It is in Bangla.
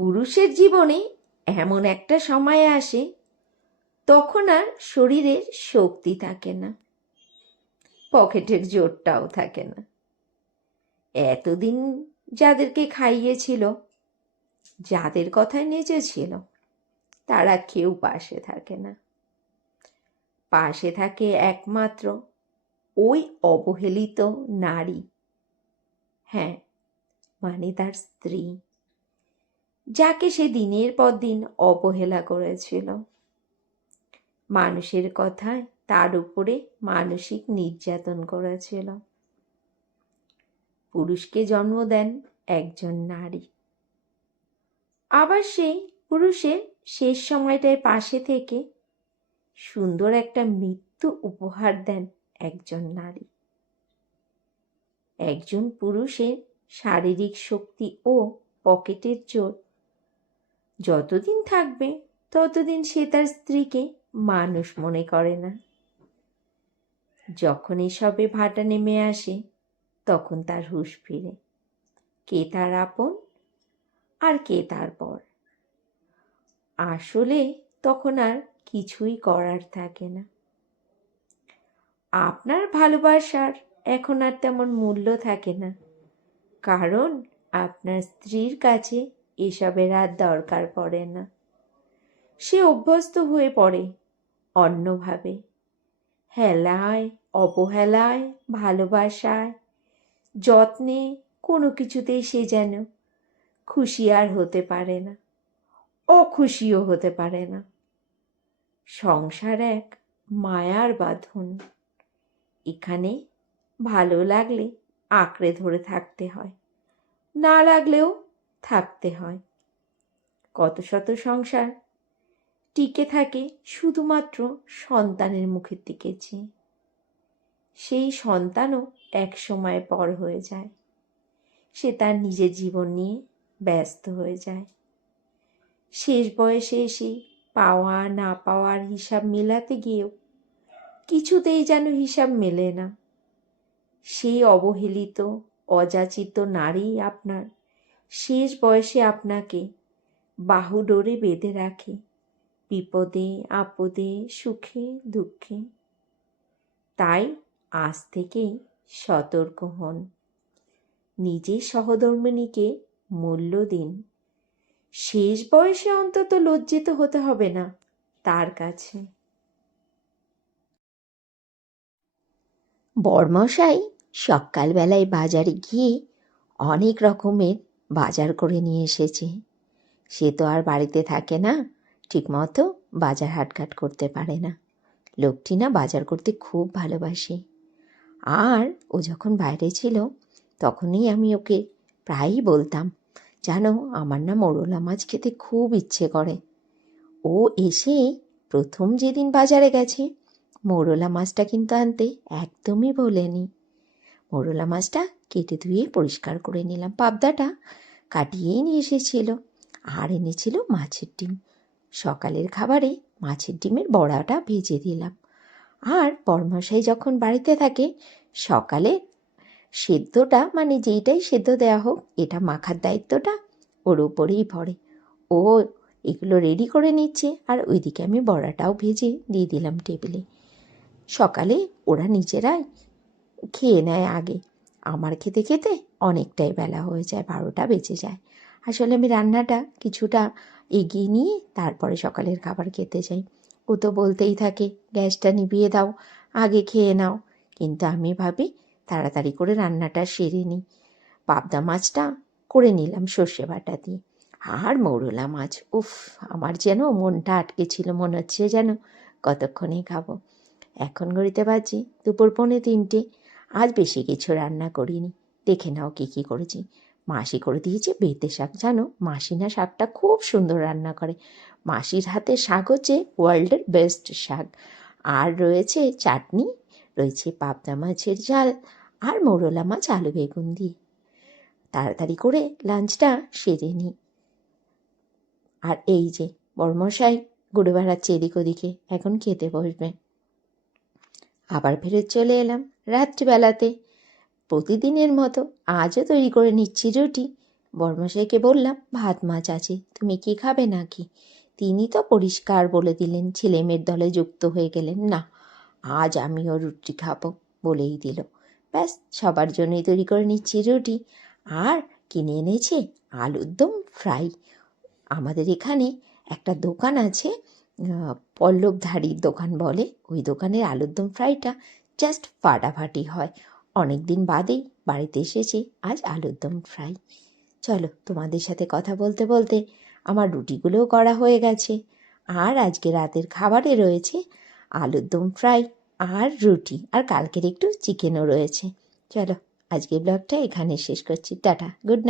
পুরুষের জীবনে এমন একটা সময় আসে তখন আর শরীরের শক্তি থাকে না, পকেটের জোরটাও থাকে না। এতদিন যাদেরকে খাইয়েছিল, যাদের কথায় নেচেছিল, তারা কেউ পাশে থাকে না। পাশে থাকে একমাত্র ওই অবহেলিত নারী, হ্যাঁ, মানে তার স্ত্রী, যাকে সে দিনের পর দিন অবহেলা করেছিল। মানুষের কথায় তার উপরে মানসিক নির্যাতন করেছিল। পুরুষকে জন্ম দেন একজন নারী, আবার সেই পুরুষের শেষ সময়টায় পাশে থেকে সুন্দর একটা মৃত্যু উপহার দেন একজন নারী। একজন পুরুষের শারীরিক শক্তি ও পকেটের জোর যতদিন থাকবে ততদিন সে তার স্ত্রীকে মানুষ মনে করে না। যখন এসবে ভাটা নেমে আসে তখন তার হুঁশ ফিরে, কে তার আপন আর কে তার পর। আসলে তখন আর কিছুই করার থাকে না। আপনার ভালোবাসার এখন আর তেমন মূল্য থাকে না, কারণ আপনার স্ত্রীর কাছে এসবের আর দরকার পড়ে না। সে অভ্যস্ত হয়ে পড়ে অন্যভাবে, হেলায়, অবহেলায়, ভালোবাসায়, যত্নে, কোনো কিছুতেই সে যেন খুশি আর হতে পারে না, অখুশিও হতে পারে না। সংসার এক মায়ার বাঁধন, এখানে ভালো লাগলে আঁকড়ে ধরে থাকতে হয়, না লাগলেও থাকতে হয়। কত শত সংসার টিকে থাকে শুধুমাত্র সন্তানের মুখের দিকে চেয়ে। সেই সন্তানও এক সময় পর হয়ে যায়, সে তার নিজের জীবন নিয়ে ব্যস্ত হয়ে যায়। শেষ বয়সে এসে পাওয়া না পাওয়ার হিসাব মেলাতে গিয়েও কিছুতেই যেন হিসাব মেলে না। সেই অবহেলিত অযাচিত নারী আপনার শেষ বয়সে আপনাকে বাহুডোরে বেঁধে রাখে, বিপদে আপদে, সুখে দুঃখে। তাই আজ থেকেই সতর্ক হন, নিজের সহধর্মিণীকে মূল্য দিন। শেষ বয়সে অন্তত লজ্জিত হতে হবে না তার কাছে। বরমশাই সকালবেলায় বাজারে গিয়ে অনেক রকমের বাজার করে নিয়ে এসেছে। সে তো আর বাড়িতে থাকে না, ঠিকমতো বাজার হাটঘাট করতে পারে না। লোকটি না বাজার করতে খুব ভালোবাসে। আর ও যখন বাইরে ছিল তখনই আমি ওকে প্রায়ই বলতাম, জানো, আমার না মোরলা মাছ খেতে খুব ইচ্ছে করে। ও এসে প্রথম যেদিন বাজারে গেছে, মোরলা মাছটা কিন্তু আনতে একদমই ভোলেনি। মোরলা মাছটা কেটে ধুয়ে পরিষ্কার করে নিলাম, পাবদাটা কাটিয়েই নিয়ে এসেছিল, আর এনেছিল মাছের ডিম। সকালের খাবারে মাছের ডিমের বড়াটা ভেজে দিলাম। আর বরমশাই যখন বাড়িতে থাকে সকালে সেদ্ধটা, মানে যেইটাই সেদ্ধ দেওয়া হোক, এটা মাখার দায়িত্বটা ওর উপরেই পড়ে। ও এগুলো রেডি করে নিচ্ছে, আর ওইদিকে আমি বড়াটাও ভেজে দিয়ে দিলাম টেবিলে। সকালে ওরা নিজেরাই খেয়ে নেয় আগে, আমার খেতে খেতে অনেকটাই বেলা হয়ে যায়, 12টা বেজে যায়। আসলে আমি রান্নাটা কিছুটা এগিয়ে নিয়ে তারপরে সকালের খাবার খেতে যাই। ও তো বলতেই থাকে, গ্যাসটা নিভিয়ে দাও, আগে খেয়ে নাও। কিন্তু আমি ভাবি তাড়াতাড়ি করে রান্নাটা সেরে নিই। পাবদা মাছটা করে নিলাম সর্ষে বাটা দিয়ে, আর মৌরলা মাছ, উফ, আমার যেন মনটা আটকে ছিল, মনে হচ্ছে যেন কতক্ষণে খাবো। এখন ঘড়িতে বাজে দুপুর 2:45। আজ বেশি কিছু রান্না করিনি, দেখে নাও কী কী করেছি। মাসি করে দিয়েছে বেঁতে শাক, জানো, মাসি না শাকটা খুব সুন্দর রান্না করে। মাসির হাতের শাক হচ্ছে ওয়ার্ল্ডের বেস্ট শাক। আর রয়েছে চাটনি, রয়েছে পাবদা মাছের ঝাল, আর মৌরলা মাছ আলু বেগুন দিয়ে। তাড়াতাড়ি করে লাঞ্চটা সেরে নিই। আর এই যে বরমশাই ঘুরে বেড়াচ্ছে এদিক ওদিকে, এখন খেতে বসবে। আবার ফেরত চলে এলাম রাত্রিবেলাতে। প্রতিদিনের মতো আজও তৈরি করে নিচ্ছি রুটি, বড়মশাইকে বললাম, ভাত মাছ আছে, তুমি কি খাবে নাকি? তিনি তো পরিষ্কার বলে দিলেন, ছেলেমেয়ের দলে যুক্ত হয়ে গেলেন, না আজ আমিও রুটি খাবো বলেই দিল। ব্যাস, সবার জন্যই তৈরি করে নিচ্ছি রুটি। আর কিনে এনেছে আলুর দম ফ্রাই। আমাদের এখানে একটা দোকান আছে, পল্লবধারীর দোকান বলে, ওই দোকানের আলুর দম ফ্রাইটা জাস্ট ফাটাফাটি হয়। অনেক দিন বাদেই বাড়িতে এসেছে আজ আলুর দম ফ্রাই। চলো, তোমাদের সাথে কথা বলতে বলতে আমার রুটিগুলোও করা হয়ে গেছে, আর আজকে রাতের খাবারে রয়েছে আলুর দম ফ্রাই আর রুটি, আর কালকের একটু চিকেনও রয়েছে। চলো, আজকে ব্লগটা এখানে শেষ করছি। Tata, good night.